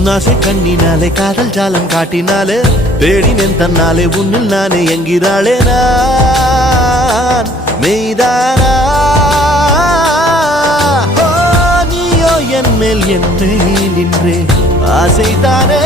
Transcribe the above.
உன்னாசை கண்ணினாலே காதல் ஜாலம் காட்டினாலே தேடினேன் தன்னாலே உன்னில் நானே என்கிறாளே நான் மெய்தானா நீயோ என் மேல் என்றே நின்றே ஆசைதானே